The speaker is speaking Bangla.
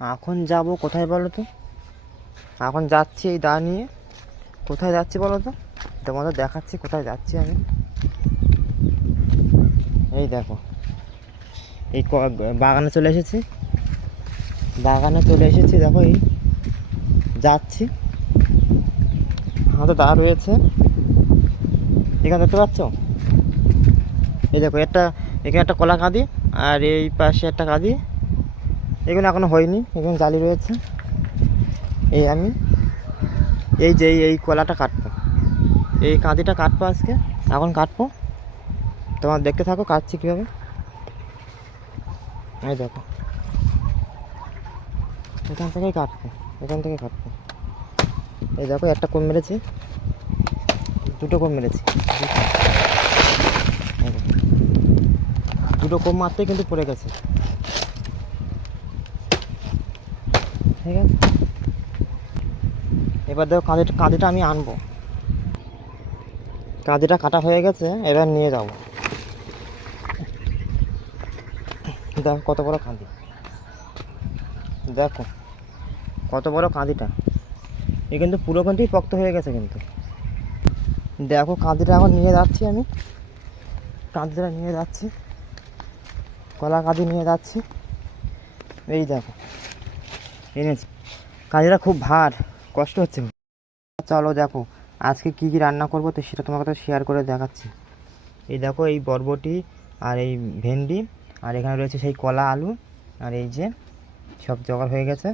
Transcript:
এখন যাব কোথায় বলো তো? এখন যাচ্ছি এই দা নিয়ে। কোথায় যাচ্ছি বলো তো? তোমাদের দেখাচ্ছি কোথায় যাচ্ছি আমি। এই দেখো। এই বাগানে চলে এসেছি। বাগানে চলে এসেছি, দেখো এই। যাচ্ছি। হাতে দা রয়েছে। এখানে দেখতে পাচ্ছ? এই দেখো, একটা এখানে একটা কলা কাঁদি আর এই পাশে একটা কাঁদি এগুলো এখনও হয়নি, এখানে জালি রয়েছে। এই আমি, এই যে এই- কলাটা কাটবো। এই কাঁদিটা কাটবো আজকে, এখন কাটবো। তোমার দেখতে থাকো, কাটছি কীভাবে। এই দেখো। এখান থেকেই কাটবো, এখান থেকে কাটবো। এই দেখো, একটা কম মেরেছি। দুটো কম মেরেছি। দুটো কম মারতে কিন্তু পড়ে গেছে। ঠিক আছে? এবার দেখো কাঁদিটা কাঁদিটা আমি আনব। কাঁদিটা কাটা হয়ে গেছে, এবার নিয়ে যাব। দেখো কত বড় কাঁদি দেখো কত বড় কাঁদিটা এ কিন্তু পুরো কিন্তু শক্ত হয়ে গেছে কিন্তু। দেখো কাঁদিটা এখন নিয়ে যাচ্ছি আমি। কাঁদিটা নিয়ে যাচ্ছি। কলা কাঁদি নিয়ে যাচ্ছি। এই দেখো। এনেছি কাজটা খুব ভার, কষ্ট হচ্ছে। চলো দেখো, আজকে কি কি রান্না করব তো সেটা তোমাকে তো শেয়ার করে দেখাচ্ছি। এই দেখো, এই বরবটি আর এই ভেন্ডি, আর এখানে রয়েছে সেই কলা আলু, আর এই যে সব জোগাড় হয়ে গেছে।